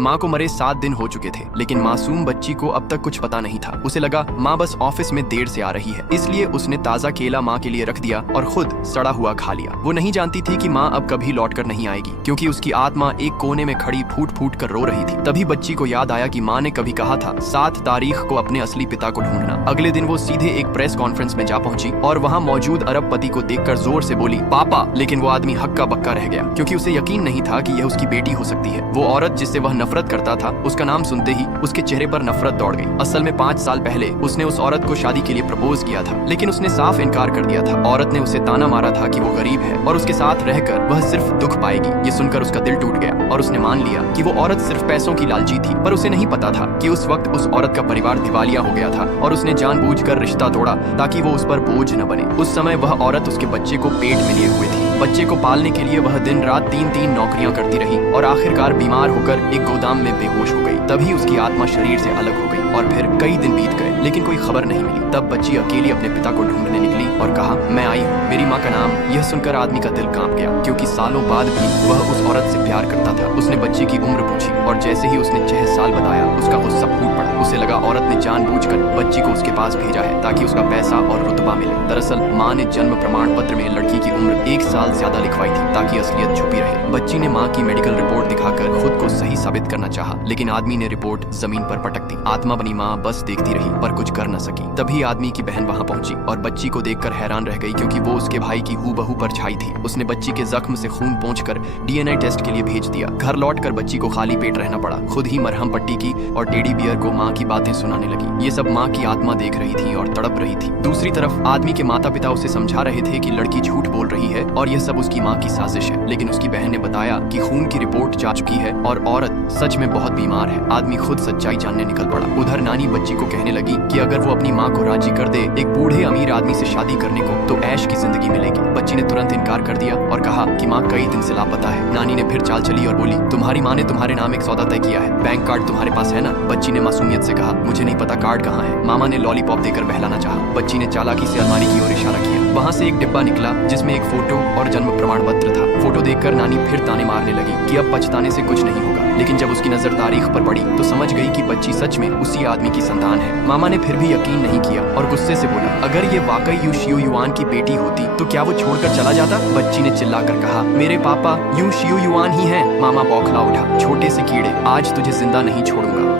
माँ को मरे 7 दिन हो चुके थे, लेकिन मासूम बच्ची को अब तक कुछ पता नहीं था। उसे लगा माँ बस ऑफिस में देर से आ रही है, इसलिए उसने ताज़ा केला माँ के लिए रख दिया और खुद सड़ा हुआ खा लिया। वो नहीं जानती थी कि माँ अब कभी लौट कर नहीं आएगी, क्योंकि उसकी आत्मा एक कोने में खड़ी फूट फूट कर रो रही थी। तभी बच्ची को याद आया कि माँ ने कभी कहा था 7 तारीख को अपने असली पिता को ढूंढना। अगले दिन वो सीधे एक प्रेस कॉन्फ्रेंस में जा पहुंची और वहाँ मौजूद अरबपति को देखकर जोर से बोली, पापा। लेकिन वो आदमी हक्का बक्का रह गया, क्योंकि उसे यकीन नहीं था कि यह उसकी बेटी हो सकती है। वो औरत जिससे वह नफरत करता था, उसका नाम सुनते ही उसके चेहरे पर नफरत दौड़ गई। असल में 5 साल पहले उसने उस औरत को शादी के लिए प्रपोज किया था, लेकिन उसने साफ इनकार कर दिया था। औरत ने उसे ताना मारा था कि वो गरीब है और उसके साथ रहकर वह सिर्फ दुख पाएगी। ये सुनकर उसका दिल टूट गया और उसने मान लिया कि वो औरत सिर्फ पैसों की लालची थी। पर उसे नहीं पता था कि उस वक्त उस औरत का परिवार दिवालिया हो गया था और उसने जानबूझकर रिश्ता तोड़ा ताकि वो उस पर बोझ न बने। उस समय वह औरत उसके बच्चे को पेट में लिए हुए थी। बच्चे को पालने के लिए वह दिन रात 3-3 नौकरियां करती रही और आखिरकार बीमार होकर एक गोदाम में बेहोश हो गई। तभी उसकी आत्मा शरीर से अलग हो गई और फिर कई दिन बीत गए, लेकिन कोई खबर नहीं मिली। तब बच्ची अकेली अपने पिता को ढूंढने निकली और कहा, मैं आई हूँ, मेरी माँ का नाम। यह सुनकर आदमी का दिल कांप गया, क्योंकि सालों बाद भी वह उस औरत से प्यार करता था। उसने बच्ची की उम्र पूछी और जैसे ही उसने 6 साल बताया, उसका गुस्सा फूट पड़ा। उसे लगा औरत ने जानबूझकर बच्ची को उसके पास भेजा है ताकि उसका पैसा और रुतबा मिले। दरअसल माँ ने जन्म प्रमाण पत्र में लड़की की उम्र 1 साल ज्यादा लिखवाई थी ताकि असलियत छुपी रहे। बच्ची ने माँ की मेडिकल रिपोर्ट दिखाकर खुद को सही साबित करना चाहा, लेकिन आदमी ने रिपोर्ट जमीन पर पटक दी। आत्मा बनी माँ बस देखती रही पर कुछ कर न सकी। तभी आदमी की बहन वहाँ पहुंची और बच्ची को देखकर हैरान रह गई, क्योंकि वो उसके भाई की हूबहू परछाई थी। उसने बच्ची के जख्म से खून पोंछकर DNA टेस्ट के लिए भेज दिया। घर लौटकर बच्ची को खाली पेट रहना पड़ा। खुद ही मरहम पट्टी की और टेडी बियर को माँ की बातें सुनाने लगी। ये सब माँ की आत्मा देख रही थी और तड़प रही थी। दूसरी तरफ आदमी के माता पिता उसे समझा रहे थे कि लड़की झूठ बोल रही है और यह सब उसकी माँ की साजिश है, लेकिन उसकी बहन ने बताया कि खून की रिपोर्ट जा चुकी है और औरत सच में बहुत बीमार है। आदमी खुद सच्चाई जानने निकल पड़ा। उधर नानी बच्ची को कहने लगी कि अगर वो अपनी माँ को राजी कर दे एक बूढ़े अमीर आदमी से शादी करने को, तो ऐश की जिंदगी मिलेगी। बच्ची ने तुरंत इनकार कर दिया और कहा कि माँ कई दिन से लापता है। नानी ने फिर चाल चली और बोली, तुम्हारी माँ ने तुम्हारे नाम एक सौदा तय किया है, बैंक कार्ड तुम्हारे पास है ना? बच्ची ने मासूमियत से कहा, मुझे नहीं पता कार्ड कहाँ है। मामा ने लॉलीपॉप देकर बहलाना चाहा। बच्ची ने चालाकी से अलमारी की ओर इशारा किया। वहाँ से एक डिब्बा निकला जिसमें एक फोटो और जन्म प्रमाण पत्र था। फोटो देखकर नानी फिर ताने मारने लगी कि अब पछताने से कुछ नहीं होगा, लेकिन जब उसकी नजर तारीख पर पड़ी तो समझ गई कि बच्ची सच में उसी आदमी की संतान है। मामा ने फिर भी यकीन नहीं किया और गुस्से से बोला, अगर ये वाकई यू शियो युआन की बेटी होती तो क्या वो छोड़कर चला जाता? बच्ची ने चिल्लाकर कहा, मेरे पापा यू शियो युआन ही हैं। मामा बौखला उठा, छोटे से कीड़े, आज तुझे जिंदा नहीं छोड़ूंगा।